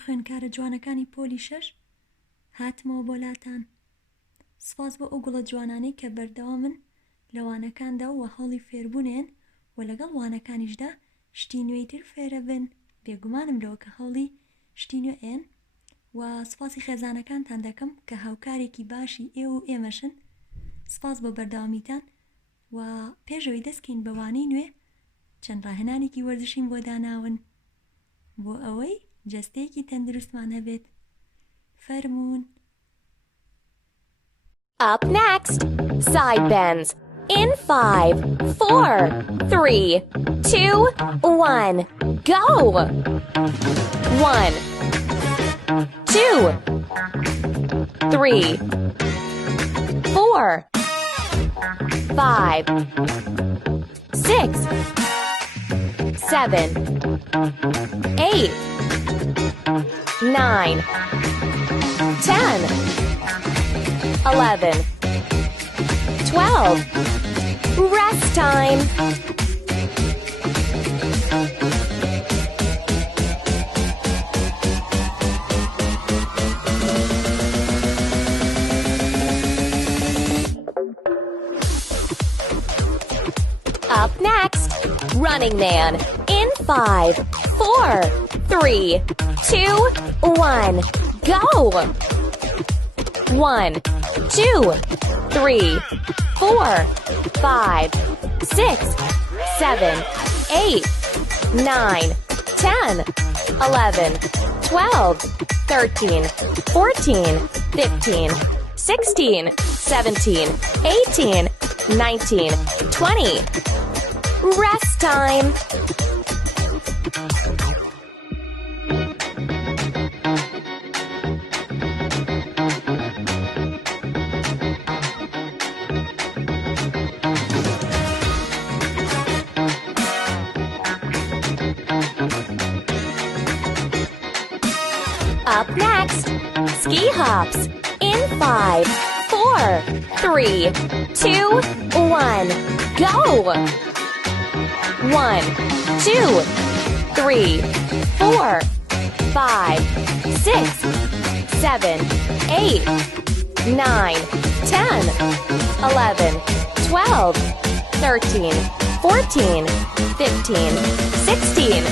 خوێنکارە جوانەکانی پۆلی 6 هاتمەوە بۆلاتان. سپاس بۆ ئەو گوڵە جوانانەی کە بەردەوامن لەوانەکاندا و هەڵی فێربوونێن و لەگەڵ وانەکانیشدا شتی نوێی تر فێرە بن. بێگومانم لەوە کە هەڵی شتی نوێن و سپاسی خێزانەکانتان دەکەم کە هاوکارێکی باشی ئێوە و ئێمەشن. سپاس بۆ بەردەوامیتان و پێشەوەی دەستکەین بەوانەی نوێ چەند ڕاهێنانێکی وەرزشین بۆ داناون بۆ ئەوەی جەستەیەکی تەندروستمان هەبێت. فەرموون. Up next, side bends. In 5, 4, 3, 2, 1, go! 1, 2, 3, 4, 5, 6, 7, 8, 9, 10, 11, 12. Rest time. Up next, Running Man. In 5, 4, 3, 2, 1, go! 1, 2, 3, 4, 5, 6, 7, 8, 9, 10, 11, 12, 13, 14, 15, 16, 17, 18, 19, 20. Rest time. Up next, ski hops. In 5, 4, 3, 2, 1, go! 1, 2, 3, 4, 5, 6, 7, 8, 9, 10, 11, 12, 13, 14, 15, 16,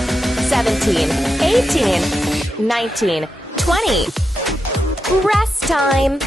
17, 18, 19, 20. Rest time.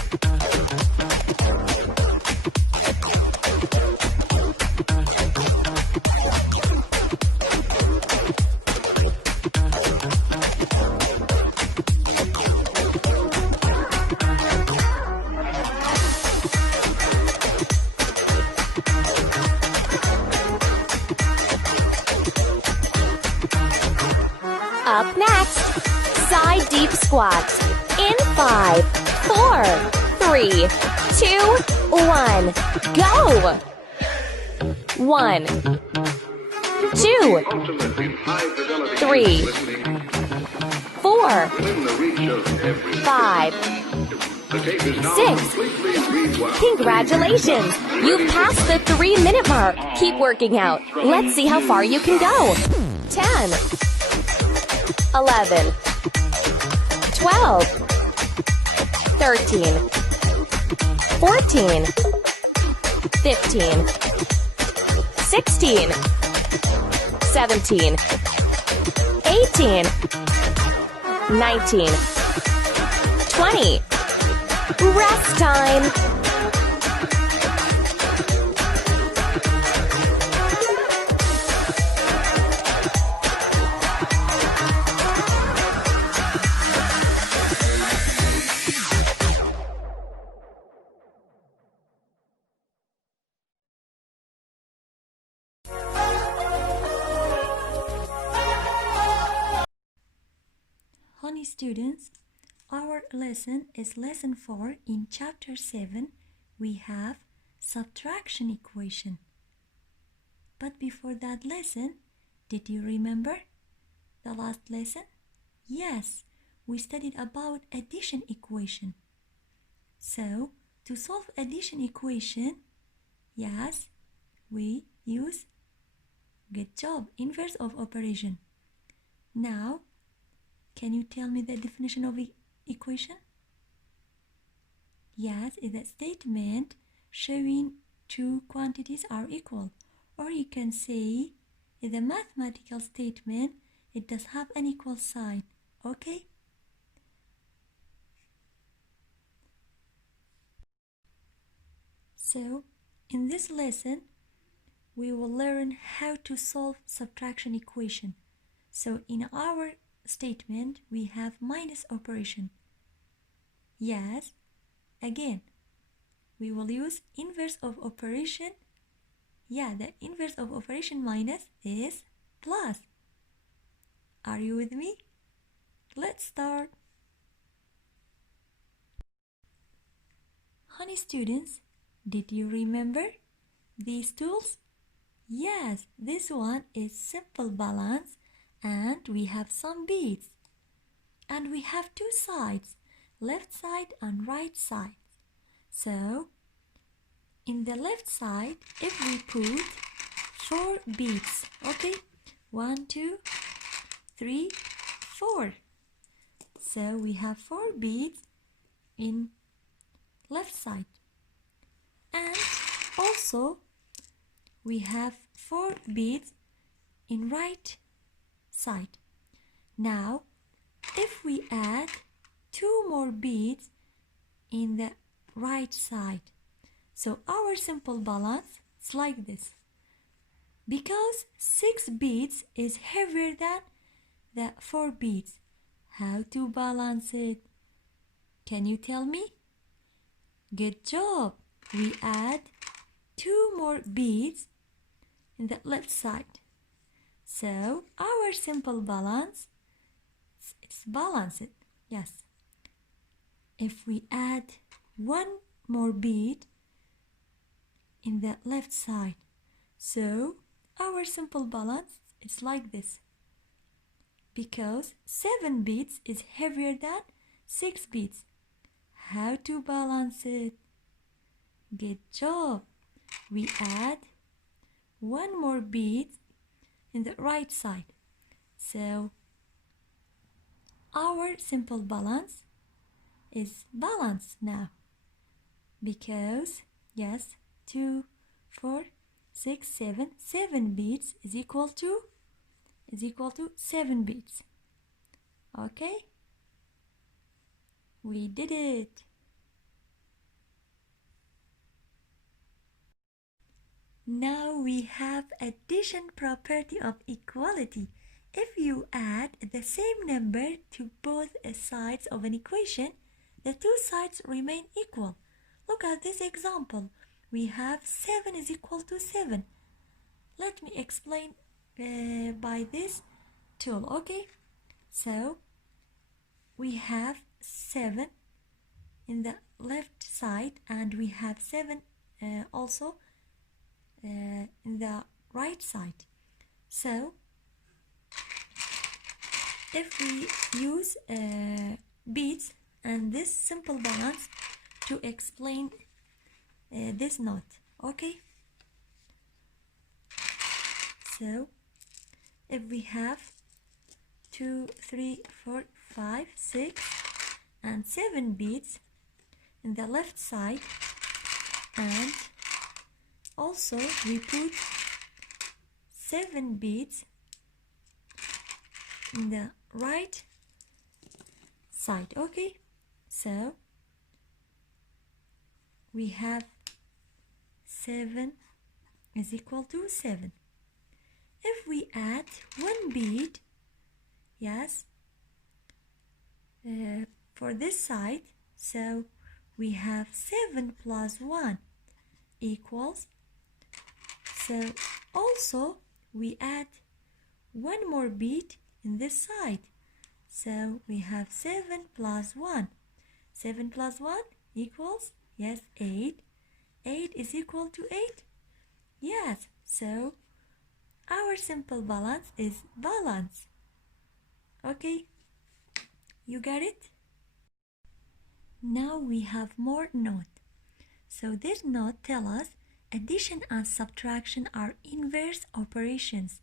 Up next, side deep squats. In 5, 4, 3, 2, 1, go! 1, 2, 3, 4, 5, 6. Congratulations! You've passed the 3-minute mark. Keep working out. Let's see how far you can go. 10, 11, 12, 13, 14, 15, 16, 17, 18, 19, 20. Rest time. Honey students, our lesson is lesson 4 in chapter 7. We have subtraction equation. But before that lesson, did you remember the last lesson? Yes, we studied about addition equation. So, to solve addition equation, yes, we use good job, inverse of operation. Now, Can you tell me the definition of equation? Yes, it's a statement showing two quantities are equal. Or you can say it's a mathematical statement. It does have an equal sign. Okay? So, in this lesson, we will learn how to solve subtraction equation. So, in our statement, we have minus operation. Yes, again, we will use inverse of operation. Yeah, the inverse of operation minus is plus. Are you with me? Let's start. Honey students, did you remember these tools? Yes, this one is simple balance and we have some beads. And we have two sides, left side and right side. So, in the left side, if we put 4 beads, okay? 1, 2, 3, 4. So we have 4 beads in left side. And also we have 4 beads in right side. Now, if we add 2 more beads in the right side, so our simple balance is like this. Because 6 beads is heavier than the 4 beads. How to balance it? Can you tell me? Good job. We add 2 more beads in the left side. So our simple balance, it's balanced. Yes. If we add 1 more bead in the left side, so our simple balance is like this. Because 7 beads is heavier than 6 beads. How to balance it? Good job. We add 1 more bead in the right side. So our simple balance is balanced now. Because, yes, 2, 4, 6, 7. 7 beads is equal to 7 beads. Okay? We did it. Now we have addition property of equality. If you add the same number to both sides of an equation, the two sides remain equal. Look at this example. We have 7 is equal to 7. Let me explain by this tool. Okay, so we have 7 in the left side and we have 7 also in the right side. So if we use beads and this simple balance to explain this note, okay? So if we have 2, 3, 4, 5, 6 and 7 beads in the left side, and also we put 7 beads in the right side, okay? So we have 7 is equal to 7. If we add 1 bead, yes, for this side, so we have 7 plus 1 equals, so also we add 1 more bead in this side, so we have 7 plus 1. 7 plus 1 equals, yes, 8. 8 is equal to 8. Yes, so our simple balance is balance. Okay, you got it? Now we have more note. So this note tells us addition and subtraction are inverse operations.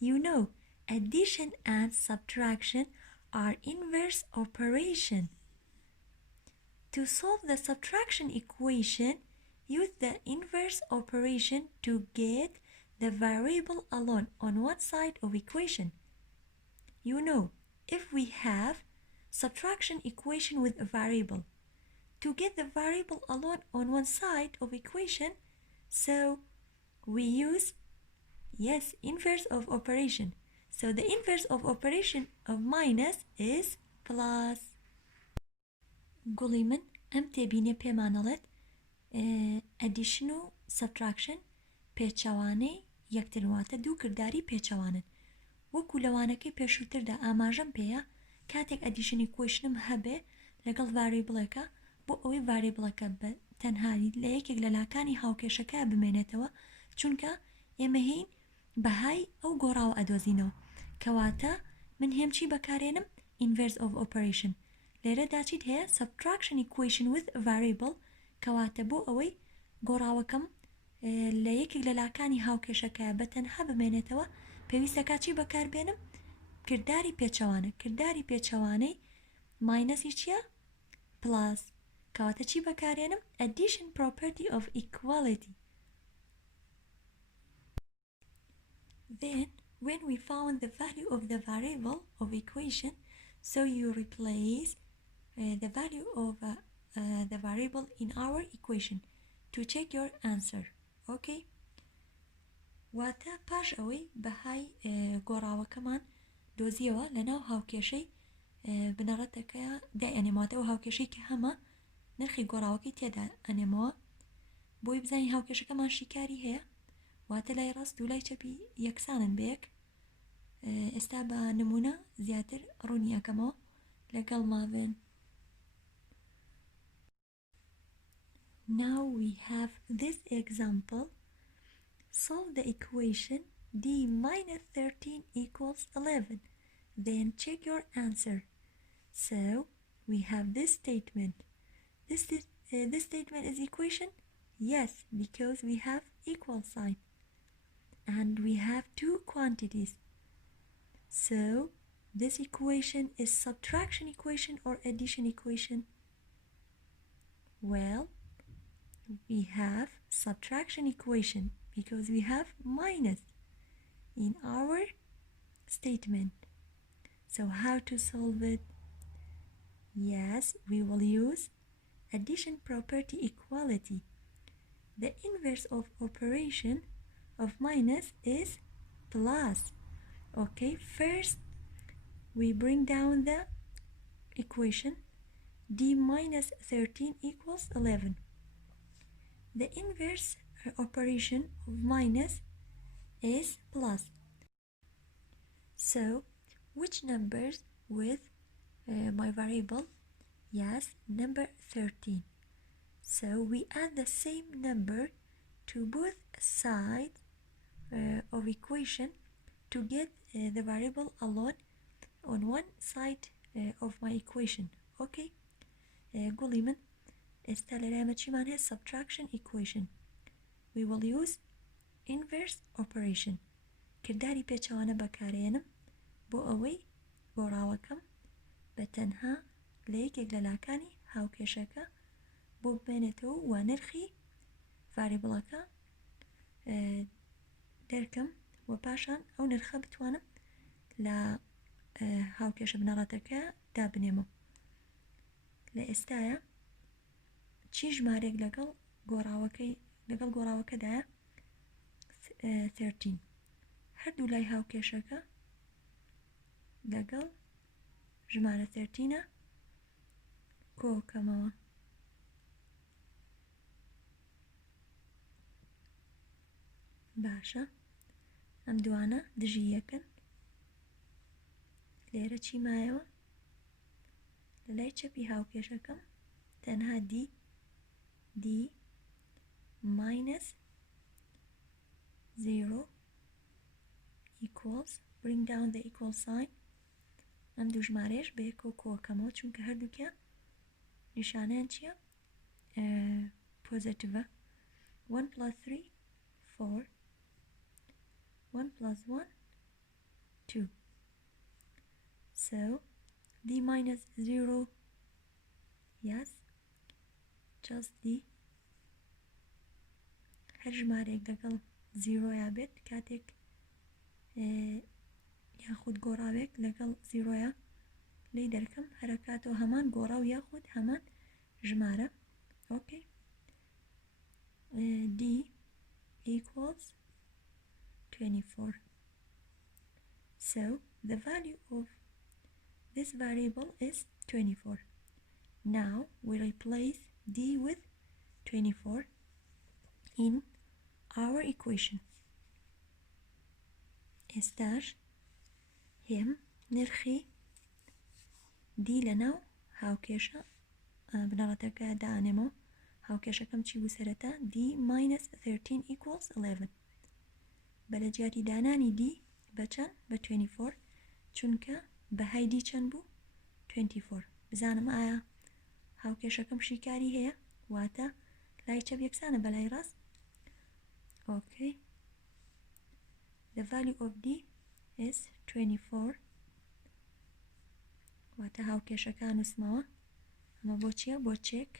You know, addition and subtraction are inverse operation. To solve the subtraction equation, use the inverse operation to get the variable alone on one side of equation. You know, if we have subtraction equation with a variable, to get the variable alone on one side of equation, so we use, yes, inverse of operation. So the inverse of operation of minus is plus. گوڵی من ئەم تێبینێ پێمانەڵێت addition و subtraction پێچەوانەی یەکترواتە دوو کردداری پێچەوانن وەکو لەوانەکەی پێشووتردا ئاماژەم پێەیە کاتێک addition equationم هەبێ لەگەڵ variableەکە بۆ ئەوەی variableەکە بە تەنهایی لە یەکێک لە لاکانی هاوکێشەکە بمێنێتەوە چونکە ئێمە هین بەهای ئەو گۆڕاوە ئەدۆزینەوە کەواتە من هێم چی بەکارێنم inverse of operation لێرەدا چیت هەیە subtraction equation with a variable کەواتە بۆ ئەوەی گۆڕاوەکەم لە یەکێک لە لاکانی هاوکێشەکە بە تەنها بمێنێتەوە پێویستەکە چی بەکاربێنم کردداری پێچەوانە کردداری پێچەوانەی ماینەسی چییە plus کەواتە چی بەکارێنم addition property of equality. Then when we found the value of the variable of equation, so you replace the value of the variable in our equation to check your answer. Okay? واتە پاش ئەوەی بەهای گۆڕاوەکەمان دۆزیەوە لەناو هاوکێشەی بنەڕەتەکە دایئەنێمەوەتەوە هاوکێشەی کە هەمە نرخی گۆڕاوەکەی تێدا ئەنێمەوە بۆی بزانین هاوکێشەکەمان شیکاری هەیە واتە لای ڕاست و لای چەپی یەکسانن بەیەک ئێستا بە نمونە زیاتر ڕوونی ئەەکەمەوە لەگەڵ ماوێن. Now we have this example. Solve the equation d minus 13 equals 11. Then check your answer. So we have this statement. This statement is equation? Yes, because we have equal sign. And we have two quantities. So this equation is subtraction equation or addition equation? Well, we have subtraction equation because we have minus in our statement. So how to solve it? Yes, we will use addition property equality. The inverse of operation of minus is plus. Okay, first we bring down the equation d minus 13 equals 11. The inverse operation of minus is plus. So which numbers with my variable? Yes, number 13. So we add the same number to both sides of equation to get the variable alone on one side of my equation. Okay? قولي من ئێستا لەلایەمە چیمان هەیە subtraction equation. We will use inverse operation. کردداری پێچەوانە بەکارێنم بۆ ئەوەی گۆڕاوەکەم بە تەنها لە یەکێک لە لاکانی هاوکێشەکە بۆ بمێنێتەوە و نرخی ڤاریبڵەکە دەرکەم و پاشان ئەو نرخە بتوانم لە هاوکێشە بنەڕەتەکە دابنێمەوە. لە ئێستایە چی ژمارێک لەگەڵ گۆڕاوەکەدایە 13 هەردوو لای هاوکێشەکە لەگەڵ ژمارە 13 کۆکەمەوە. باشە ئەم دوانە دژی یەکن لێرە چی مایەوە لە لای چەپی هاوکێشەکەم تەنها d minus 0 equals bring down the equal sign ئەم دوو ژمارەیەش بە یەکۆ کۆکەمەوە چونکە هەردووکیان نیشانەیان چییە پۆزیتیڤە 1 plus 3 4 1 plus 1 2. So d minus 0 yes just d هەر ژمارەیەک لەگەڵ 0 یا بێت کاتێک یاخود گۆڕاوێک لەگەڵ 0 لی دەرکەم هەرکاتەوە هەمان گۆڕاو یاخود هەمان ژمارە okay d equals 24 so the value of this variable is 24 now we replace d with 24 in our equation ئێستاش هێم نرخی دی لەناو هاوکێشە بنەڕەتەکە دانێمەوە هاوکێشەکەم چی بوو سەرەتا d minus 13 equals 11 بەلە جیاتی دانانی دی بەچەند بە 24 چونکە بەهای دی چەند بوو 24 بزانم ئایا هاوکێشەکەم شیکاری هەیە واتە لای چەپ یەکسانە بەلای ڕاست okay the value of d is 24 واتە هاوکێشەکان وسمەوە ئەمە بۆ چییە بۆ چێک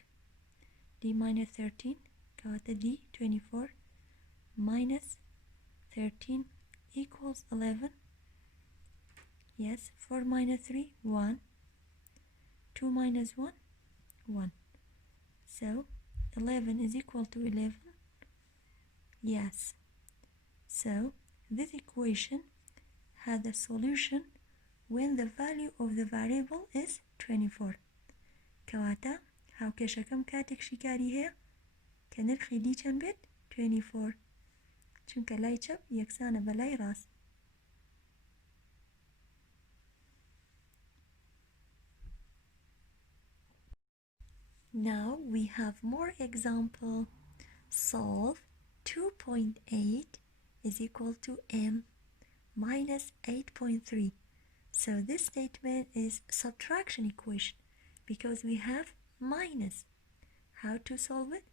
d minus 13 کەواتە d 24 minus 13 equals 11 yes 4 minus 3 1 2 minus 1 1 so 11 is equal to 11 yes so this equation has a solution when the value of the variable is 24 کەواتە هاوکێشەکەم کاتێک شیکاری هەیە کە نرخی دی چەند بێت 24 چونکە لای چەپ یەکسانە بەلای ڕاست now we have more example solve 2.8 is equal to m minus 8.3 so this statement is subtraction equation because we have minus how to solve it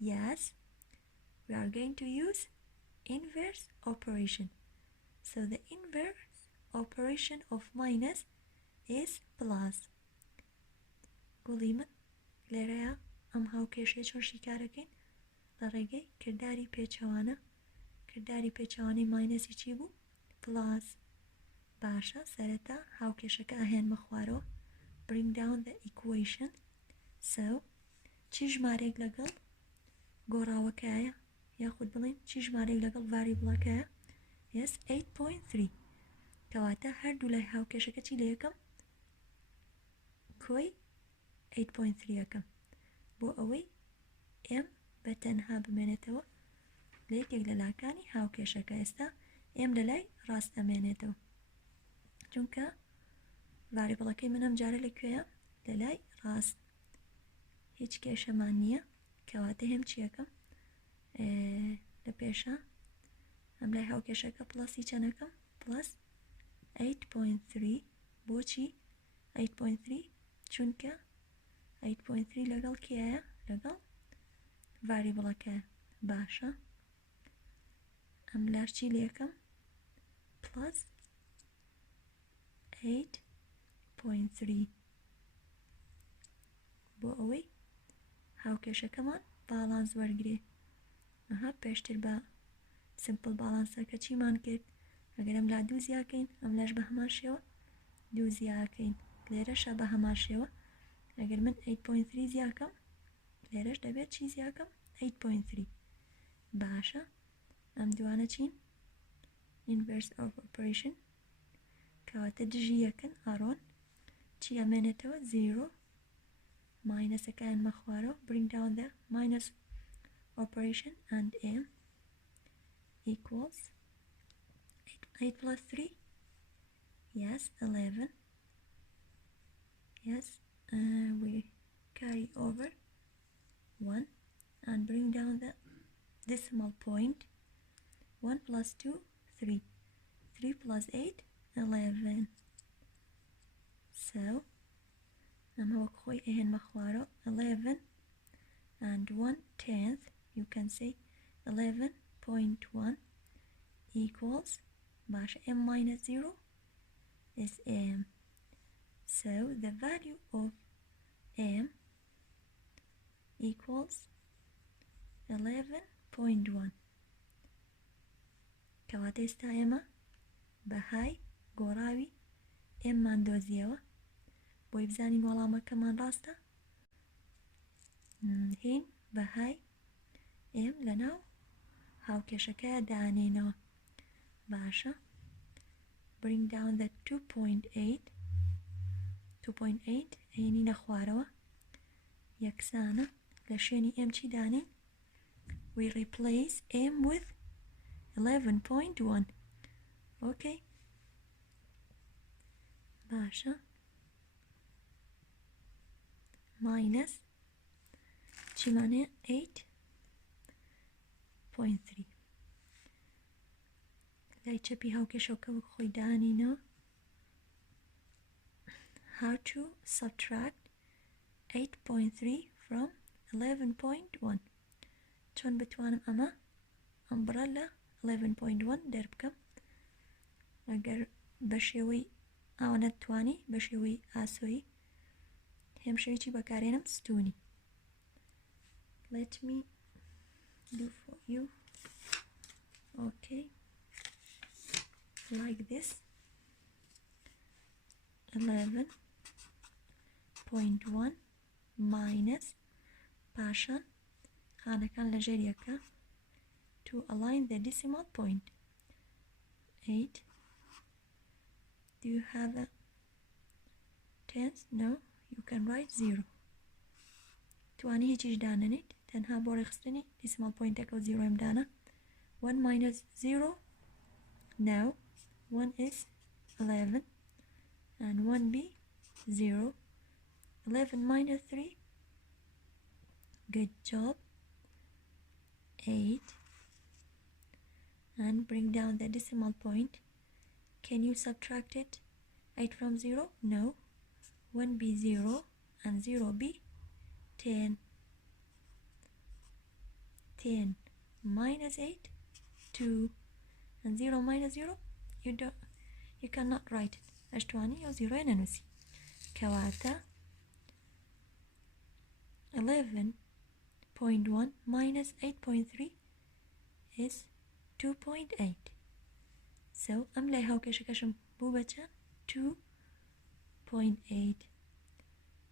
yes we are going to use inverse operation so the inverse operation of minus is plus گوڵی من لێرەیە ئەم هاوکێشەیە چۆن شیکارەکەین لە ڕێگەی کردداری پێچەوانە کردداری پێچەوانەی ماینەسی چی بوو پلاس باشە سەرەتا هاوکێشەکە ئەهێنمە خوارەوە bring down the equation so چی ژمارەیەک لەگەڵ گۆڕاوەکەیە یاخود بڵێن چی ژمارەیەک لەگەڵ ڤاریبڵەکەیە yes 8.3 کەواتە هەردوو لای هاوکێشەکە چی لە یەکەم کۆی 8.3 یەکەم بۆ ئەوەی m بە تەنها بمێنێتەوە لە یەکێک لە لاکانی هاوکێشەکە ئێستا m لە لای ڕاست ئەمێنێتەوە چونکە ڤاریبڵەکەی منەم جارە لەکوێیە لە لای ڕاست هیچ کێشەمان نییە کەواتە هێم چیەکەم لە پێشە ئەم لای هاوکێشەکە پڵەسی چەندەکەم پڵەس 8.3 بۆچی 8.3 چونکە 8.3 لەگەڵ کێیە لەگەڵ ڤاریبڵەکە باشە ئەم لارچی لێکەم پڵەس 8.3 بۆ ئەوەی هاوکێشەکەمان باڵانس وەرگێ ئەها پێشتر بە سمپل باڵانسەکە چیمان کرد ئەگەر ئەم لا دوو زیاکەین ئەم لەش بە هەمان شێوە دوو زیاکەین لێرەشە بە هەمان شێوە ئەگەر من 8.3 زیاکەم لێرەش دەبێت چی زیاکەم 8.3 باشە ئەم دوانە چین inverse of operation کەواتە دژی یەکن ئەڕۆن چی ئەمێنێتەوە 0 ماینەسەکەیان مەخوارەوە bring down the minus operation and m equals 8 plus 3 yes 11 yes we carry over 1 and bring down the decimal point 1 plus 2 3 3 plus 8 11 so أما وكخوي إهن مخوارو 11 and 1/10 you can say 11.1 equals باش m minus 0 is m So the value of m equals 11.1 کەواتە ئێستا ئێمە بەهای گۆڕاوی ئێممان دۆزیەوە بۆی بزانین وەڵامەکەمان ڕاستە هین بەهای ئێم لەناو هاوکێشەکەیە دانێنەوە باشە bring down the 2.8 هێنینە خوارەوە یەکسانە لە شوێنی ئێم چی دانین we replace m with 11.1 okay باشە minus چیمانەیە 8.3 لای چەپی هاوکێشەکە وەک خۆی دانینەوە how to subtract 8.3 from 11.1 چۆن بتوانم ئەمبرە لە 11.1 دەربکەم ئەگەر بە شێوەی ئەوە نەتوانی بە شێوەی ئاسۆیی هێم شێوەیەکی بەکارێنم ستونی let me do for you okay like this 11.1 minus پاشان خانەکان لە ژێریەکە to align the decimal point 8 do you have a tens no you can write 0 توانی هیچیش دانەنیت تەنها بۆ ڕێخستنی decimal pointەکە و 0 ئەمدانە 1 minus 0 no 1 is 11 and 1 be 0 11 minus 3 good job 8 and bring down the decimal point can you subtract it 8 from 0 no 1 be 0 and 0 be 10 10 minus 8 2 and 0 minus 0 you cannot write it أشتواني أو 0 ننسي كواتا 11.1 minus 8.3 is 2.8 so أملاي هاوكشكشم بوبتشان 2.8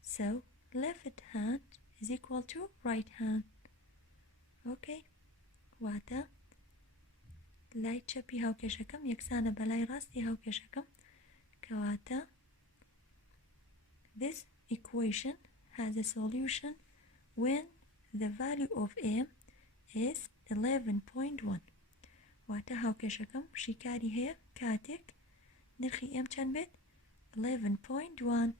so left hand is equal to right hand okay واتا لای چەپی هاوکێشەکەم یەکسانە بەلای ڕاستی هاوکێشەکەم کەواتە this equation has a solution when the value of m is 11.1 واتە هاوکێشەکەم شیکاری هەیە کاتێک نرخی m چەند بێت 11.1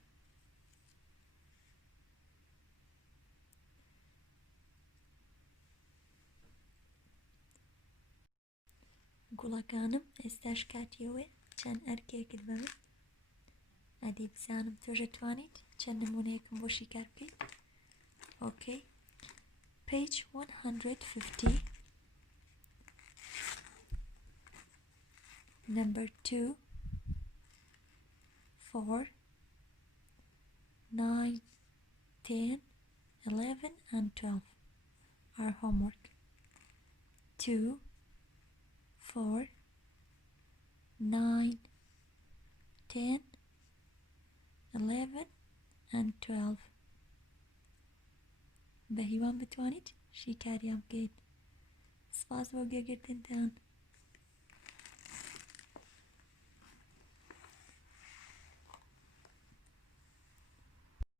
گوڵەکانم ئێستاش کاتیەوەی چەند ئەرکێکت بەمن ئەدی بزانم تۆژە توانیت چەند نمونەیەکم بۆ شیکار بکەیت okay page 150 number 2 4 9 10 11 and 12 our homework 2 4 9 10 11 and 12 بە هیوان بتوانیت شیکاریان بکەیت سپاس بۆ گوێگرتنتان